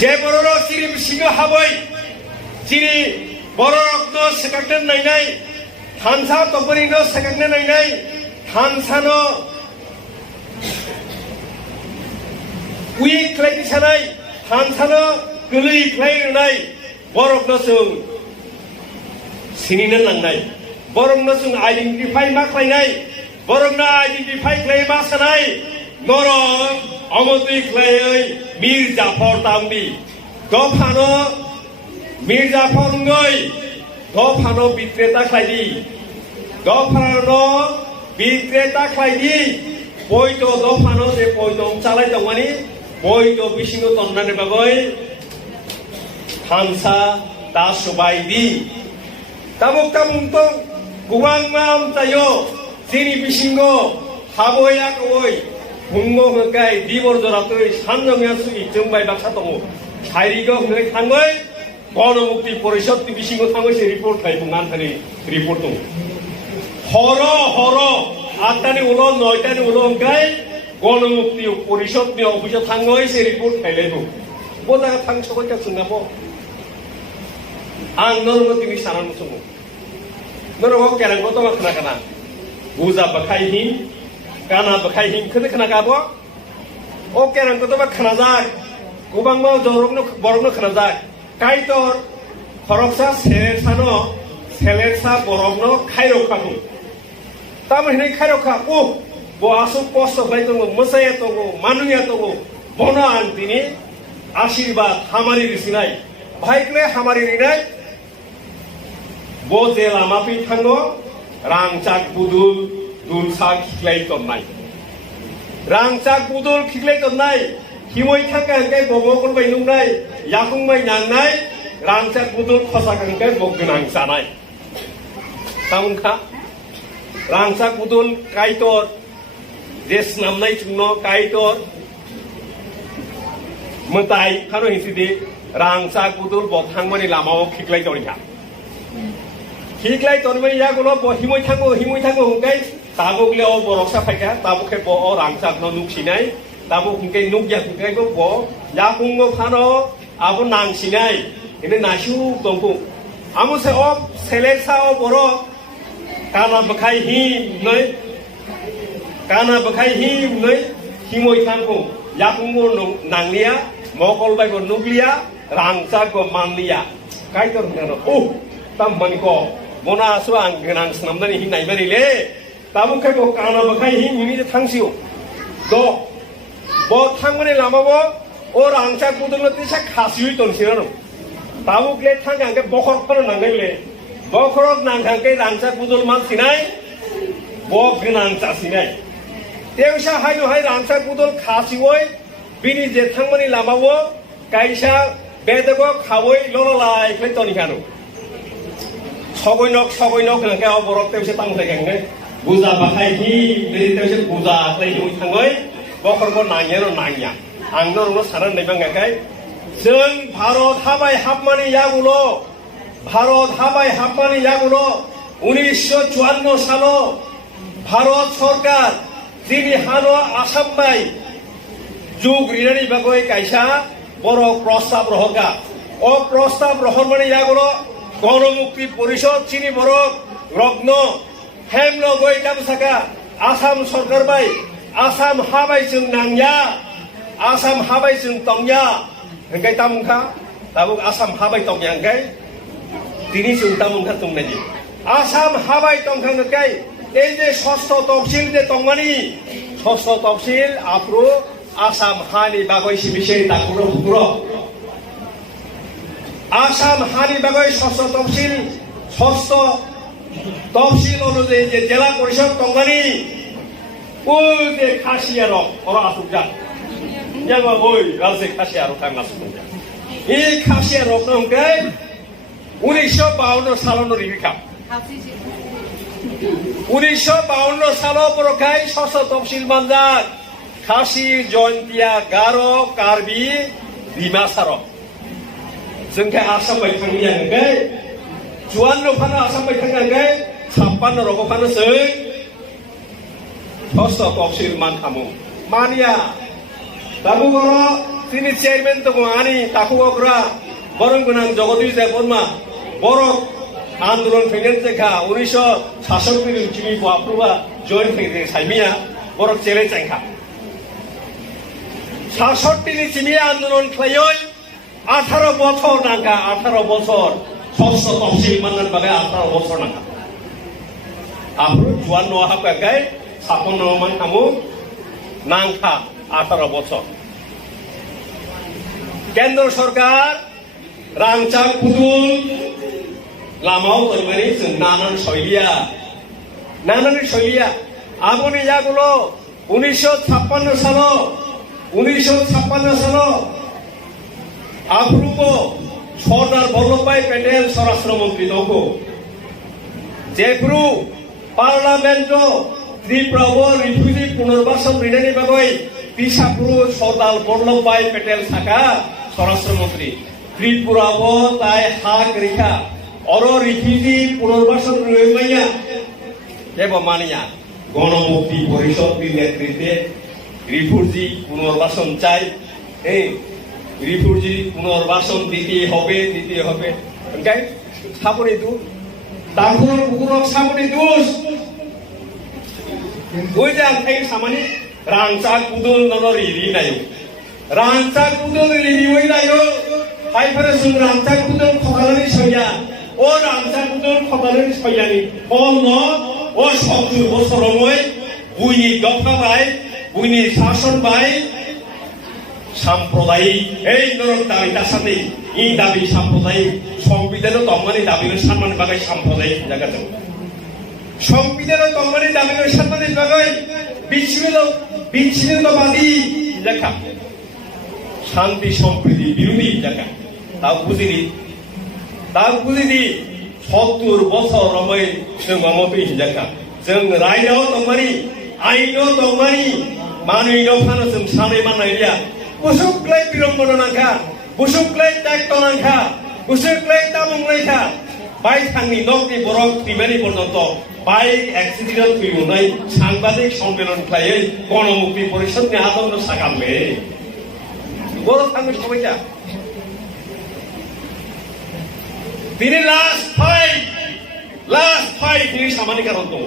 जे बर'नो सिरि बिसिङो हाबै सिरि बर'नो सेकाकनो नायनाय थानसा तपरिनो सेकाकनो नायनाय थानसानो उइक खालायनो सानाय थानसानो गोलै खालायनाय बर'नो जों सिनिनो लांनाय बर'नो जों आइडेन्टिफाइ मा खालायनाय बर'नो आइडेन्टिफाइ खालाय मा सानाय नर अमतुइ खालायै मीर जाफर तामनि गफानो मीर जाफर ngै गफानो बिक्रेता खालायदि गफानो बिक्रेता खालायदि बयद गफानो जे बयद चालाय दंमानि बयद बिसिङो तन्नानै बागै थानसा दा सबायदि तामुक तो गुबां माम तायो सिनि बिसिङो हाबोया कय बुंगो होगाय दिबर जरातै सानजोंया सुइ जोंबाय बाक्सा दङ साइरिगो होनै थाङै गणमुक्ति परिषदनि बिसिङो थाङै से रिपर्ट थायो बुंनानै रिपर्ट दङ हर 8टानि उनाव 9टानि उनाव होगाय गणमुक्ति परिषदनि अफिसाव थाङै से रिपर्ट थायलाय दङ बजागा थां सबायका सोंनाबो आं नरगो दिनै सानानै सङो नरगो केरांगो दङ खोनाखाना बुजा बाखायहि गाना बाखायहि खोनागाबो ओ केरांगो दङ खोनाजाय गोबां मा जरगनो बरगनो खोनाजाय काइतर खरकसा सेलेरसा बरगनो खायरखाखौ तामहिनै खायरखा ओ बहासु पस्ट फ्लाइ दङ मोसाया दङ मानुया दङ बनो आं दिनै आशीर्बाद हामारि रिसिनाय भाइक्ले हामारि रिनाय बजे लामा फै थाङो रांचाक बुदुल दुलसा खिख्लाय तन्नाय रांचाक बुदुल खिख्लाय तन्नाय हिमय थांगा हंगाय बगोगल बाय नुनाय याकुंबाय नांनाय रांचाक बुदुल खसाक हंगाय बगोनां जानाय तामुखा रांचाक बुदुल काइतर देश नामनाय चुंनो काइतर मताय खानो हिसिदि रांचाक बुदुल बथांमानि लामाव खिख्लाय तरिहा खिख्लाय तनमै यागुलो हिमय थाङो हंगाय ताबुकले ओ बरकसा फायका ताबुखे ब ओ रांचाकनो नुखसिनाय ताबुक हंगाय नुकया हंगायबो ब याकुंगो फानो आबो नांसिनाय इने नासु दंखु आमुसे ओ सेलेक्सा ओ बर काना बखाय हि नै हिमय थांगो याकुंगो नांलिया मकलबायगो नुकलिया रांचाकगो मानलिया काइतर हंगानो ओ ताममानिको मना आसु आं गोनां स्नामनानै हि नायबारिले ताबुखे बो काना बखाय हि मिनि थांसिउ द ब थांमाने लामाबो ओ रांचाक बुदुलनो तिसा खासिउ तनसिरानो ताबुकले थांगांगे बखरफोर नांगैले बखरक नांगांगे रांचाक बुदुल मानसिनाय ब गोनां जासिनाय तेवसा हायनो हाय रांचाक बुदुल खासिवै बिनि जे थांमाने लामाबो कायसा बेदगो खावै लललाय क्ले तनिखानो सगयनक होननानै बरफ तेवसे तांलायगांनो बुजा बाखायहि बेनि तेवसे बुजा लायहि थाङै बखरबो नांयानो नांया आंनो रंनो सानना नायबांगाखाय जों भारत हाबाय हाबमानि यागुलो 1954 सालो भारत सरकार जिनि हानो आसाम बाय जुग रिनानि बागै कायसा बर प्रस्ताव रहका ओ प्रस्ताव रहरमानि यागुलो गणमुक्ति परिषद चिनी बरक रत्न हेमन गय तामसाका आसाम सरकार बाय आसाम हाबाय जों नांया आसाम हाबाय जों तंया हंगाय तामुखा ताबुक आसाम हाबाय तंया हंगाय दिनै जों तामुखा तंनाय आसाम हाबाय तंखा हंगाय ए जे षष्ठ तफसिल जे तंमानि षष्ठ तफसिल आफ्रो आसाम हानि बागै सिबिसे दाकुरो हुकुरो आसाम हानि बागै षष्ठ तफसिल अनुयायी जे जिला परिषद तंगानि ओइ जे खासिया रक अरा आसुकजा याबा ओइ राजे खासिया रक थांगा सुनजा ए खासिया रक नंगाय 1952 सालनो रिबिका 1952 सालो परखाय षष्ठ तफसिल मानजाक खासि जयन्तिया गारो कार्बि डिमासार जोंखै आसाम बाय थांनिया हंगाय 54 फानो आसाम बाय थांगांगाय 56 रग फानो सै षष्ठ तफसिल मान खामु मानिया दाबु बर তিনি চেয়ারম্যান তো আনি তাকুয়া বরং গোনাং জগদীশ দেব বর্মা বড় আন্দোলন ফেঙ্গেন চেখা 1966 চিনি বাপ্রুবা জয়েন ফেঙ্গে সাইমিয়া বড় চেলে চাইখা 66 চিনি আন্দোলন খাইয় 18 বছর নাকা 18 বছর ষষ্ঠ তফসিল মান্নার বাগে 18 বছর নাকা আফরু জুয়ান নোয়া হাকাই 56 মান কামু নাংখা 18 বছর কেন্দ্র সরকার রাংচাং পুতুল লামাও তৈরি নানান শৈলিয়া আপনি যাগুলো 1956 সাল আফ্রুব সর্দার বল্লভভাই প্যাটেল স্বরাষ্ট্রমন্ত্রী দক যেফ্রু পার্লামেন্ট ত্রিপুরা রিফিউজি পুনর্বাসন রিডানি বাগৈ পিসাফ্রু সর্দার বল্লভভাই প্যাটেল থাকা স্বরাষ্ট্রমন্ত্রী ত্রিপুরা তাই হাক রেখা অর রিফিউজি পুনর্বাসন রইমাইয়া এবং মানিয়া গণমুক্তি পরিষদের নেতৃত্বে রিফিউজি পুনর্বাসন চাই রিফিউজি পুনর্বাসন দিতে হবে ওকে সাপনি দু তারপর পুকুরক সাপনি দুস ওই যে আনখাই সামানি রাংচাক পুদুল নর রিরি নাইও রাংচাক পুদুল রিরি ওই নাইও হাইফারে সুন রাংচাক পুদুল খকালানি সইয়া ও রাংচাক পুদুল খকালানি সইয়ানি কম ন ও 70 বছর সময় বুইনি দফা বাই বুইনি শাসন বাই সাম্প্রদায়িক এই নরক দাবিটার সাথে এই দাবি সাম্প্রদায়িক সংবিধানও তম্মানি দাবির সম্মান বাগাই সাম্প্রদায়িক জায়গা যাবে সংবিধানও তম্মানি দাবির সম্মানের বাগাই বিচ্ছিন্নতাবাদী লেখা শান্তি সম্প্রীতি বিরোধী জায়গা তাও বুঝিনি 70 বছর রময় जों अमपि हिजाखा जों रायदाव तंमानि आइनाव तंमानि मानैनाव फानो जों सानै माननायलिया बुसुक्लाय बिरंबन नांखा बुसुक्लाय दायित्व नांखा बुसुक्लाय तामुंलायखा बाय थांनि नकनि बरक थैमानि पर्यन्त बाइक एक्सिडेन्ट फैनाय साংবাদিক সম্মেলন खायै गणमुक्ति परिषदनि आदर्श सागामले बर थांनि सबायजा তিনি লাস্ট ফাইট তিনি সামান্য কারণ তো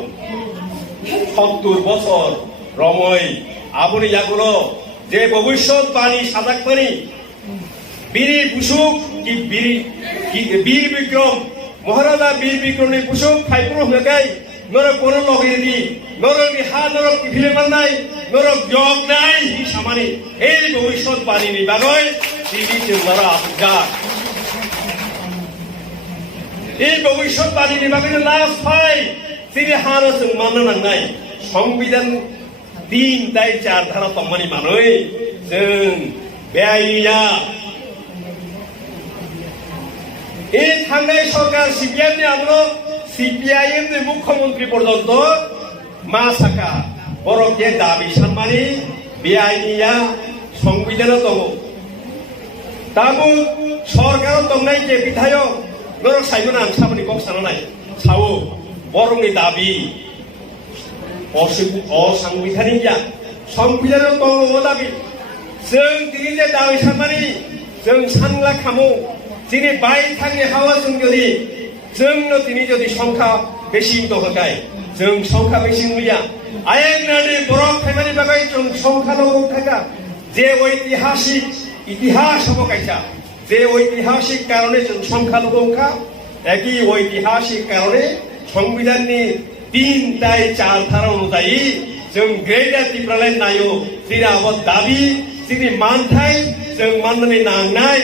70 বছর রময় আপনি যাগুলো যে ভবিষ্যৎবাণী সাজাক পানি বীর বুসুক কি বীর বিক্রম মহারাজা বীর বিক্রমনি বুসুক খাইপুর হগাই নরক কোন লগেদি নরক হা নরক ফিলে মাননাই নরক জগ নাই সামানি এই ভবিষ্যৎবাণীনি বাগৈ তিনি जोंनारा আফগা এই ভবিষ্যৎবাণীনি বাগৈ লাস্ট ফাইট তিনি হার जों माननो नांनाय সংবিধান 3 दाय 4 धारा तम्मानि मानै जों बेआइनिया এই थांनाय सरकार सीपीएम नि आगो सीपीआईएम नि मुख्यमंत्री पर्यन्त मा साका बरके दाबि सानमानि बेआइनिया संविधान दङ ताबु सरकार दंनाय जे बिधायक नरक साइमोन आं सामनि बक्स साननाय सावो बरंनि दाबि असांविधानिक संविधान दङ दाबि जों दिनै जे दाबि सानमानि जों सानला खामो दिनै बाय थांनि हावा जों যদি সংখ্যা বেশি দরকার जों সংখ্যা বেশি হইয়া আইননানি বরক ফ্যামিলি বাগাই जों সংখ্যা লগ থাকা যে ঐতিহাসিক ইতিহাস হবকাইছা যে ঐতিহাসিক কারণে जों সংখ্যা লগখা একই ঐতিহাসিক কারণে সংবিধাননি 3 दाय 4 धारा অনুযায়ী जों গ্রেটার ত্রিপুরাল্যান্ড নাयो যিনি আবার দাবি যিনি মানথাই जों মাননাनै নাंनाय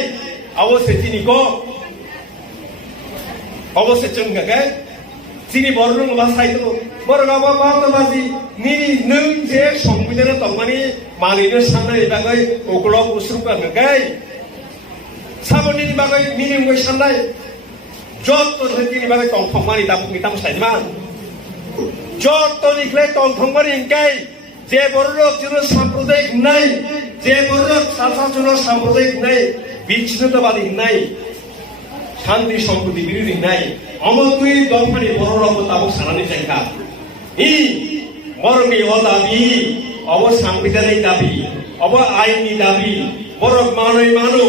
अवश्य चिनिको अवश्य चंगागा चिनि बरनो बासाइतो बरगाबा बातबाजी निनि नों जे संविधान तंमानि मानिनो साननाय बागै ओकलो उसुका नगाय साबनिनि बागै निनि गय साननाय जत्तो थिनि बागै तंथंमानि दापुनि ताम साइमान जत्तो निखले तंथंमानि इंकाय जे बरनो जुनो साम्प्रदायिक नाय जे बरनो सासा जुनो साम्प्रदायिक नाय বিচ্ছিন্নতাবাদী নাই শান্তি সম্প্রীতি বিরোধী নাই অমতুই দফানি বড়রাব তাবো সানানি জায়গা এই বরমি ও দাবি অব সাংবিধানিক দাবি অব আইনি দাবি borok manoi manu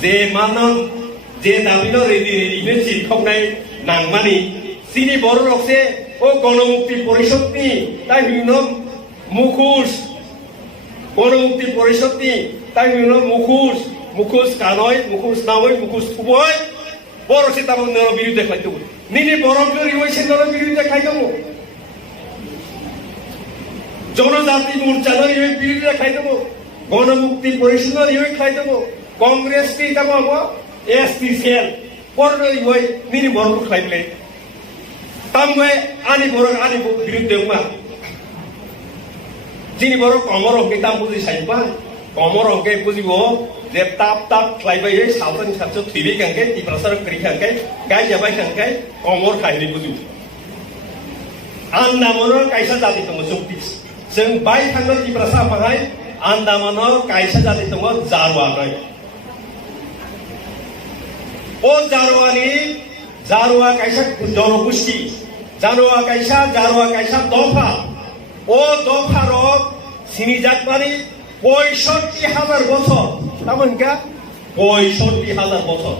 je manon je dabino redi ne chikhoknai nangmani sini borok se o গণমুক্তি পরিষদ ni tai বিভিন্ন মুখোশ গণমুক্তি পরিষদ ni tai বিভিন্ন মুখোশ কানয় মুখোশ নামই মুখোশ খুবই বড় সে তার বিরুদ্ধে খাইতে নিনি বরফের হয়েছে বিরুদ্ধে খাইতে জনজাতি মোর্চার বিরুদ্ধে খাইতে গণমুক্তি পরিষদের খাইতে কংগ্রেস কি যাব এসপি সেল বড় নিনি বরফ খাইলে তামগে আনি বিরুদ্ধে মা যিনি বড় কমর অঙ্কে তাম বুঝি সাইবা কমর অঙ্কে বুঝিব যে তাপ খাইবাই সাবধান সাবস থুইবে কাঙ্কে টিপ্রাসার করি কাঙ্কে গাই যাবাই কাঙ্কে কমর খাইনি বুঝিব आन्दामानाव कायसा जाति दङ जों बाय थांनो टिप्रासा बाहाय आन्दामानाव कायसा जाति दङ जारवा नाय ओ जारवा कायसा जनगोष्ठी जारवा कायसा दफा ओ दफार सिनि जातमानि 65,000 বছর তামনকা 65,000 বছর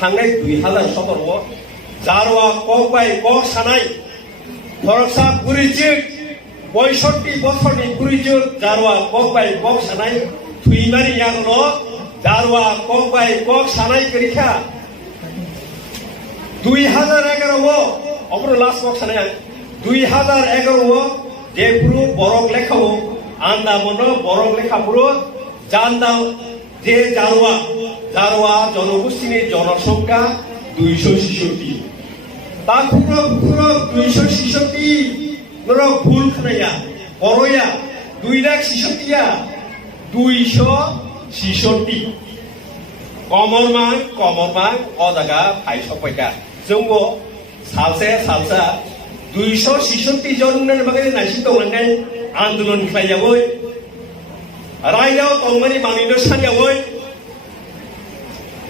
थांनाय 2017 जारवा কক बाय কক सानाय भरसा पुरिजिक 65 বছরनि पुरिजिक जारवा কক बाय কক सानाय थुइमानि यानो जारवा কক बाय কক सानाय करिखा 2011 अपर लास्ट কক सानाय 2011 जेपुरु बरक लेखाओ आन्दामान बरक लेखापुरु जानदा जे जारवा जनगोष्ठीनि जनसंख्या 266 ता पुरो 266 नरा भूल खानाया बरया 266 या 266 कमरमां अजागा फाइसबायका जोंबो सालसा 266 जननि बागै नायसिन दंनाय आन्दोलन खालायावै रायदाव तंमानि मानिनो सानयावै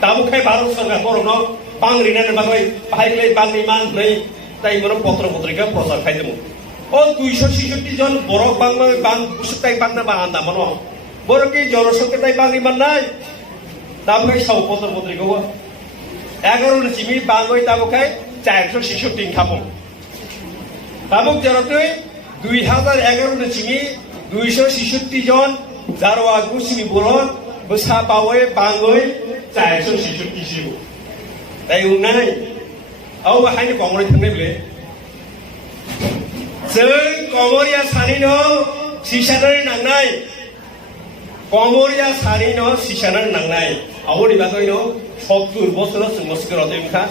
दाबुखाय भारत सरकार बरनो बांग्रिनानै बागै बाहायलाय बांग्रि मान नै ताइ मोन पत्र पत्रिका प्रचार खायदों ओ 266 जन बरक बां बुसुताय बांना बा आन्दामान बरकि जनसंख्या ताइ बांग्रि माननाय दाबुखाय साव पत्र पत्रिकाव 11 नि सिमि बांगै दाबुखाय 466 खामो दाबुक जरतै 2011 नि सिमि 266 जन जारवा गुसिनि बरक बसा बावै बांगै 466 सिबो ताइ उनाय औ हायनि कंग्रेस थांनायले जों कमरिया सानिनो सिसानानै नांनाय कमरिया सानिनो सिसानानै नांनाय आवनि बागैनो 70 বছর जों मस्कराव जोंखा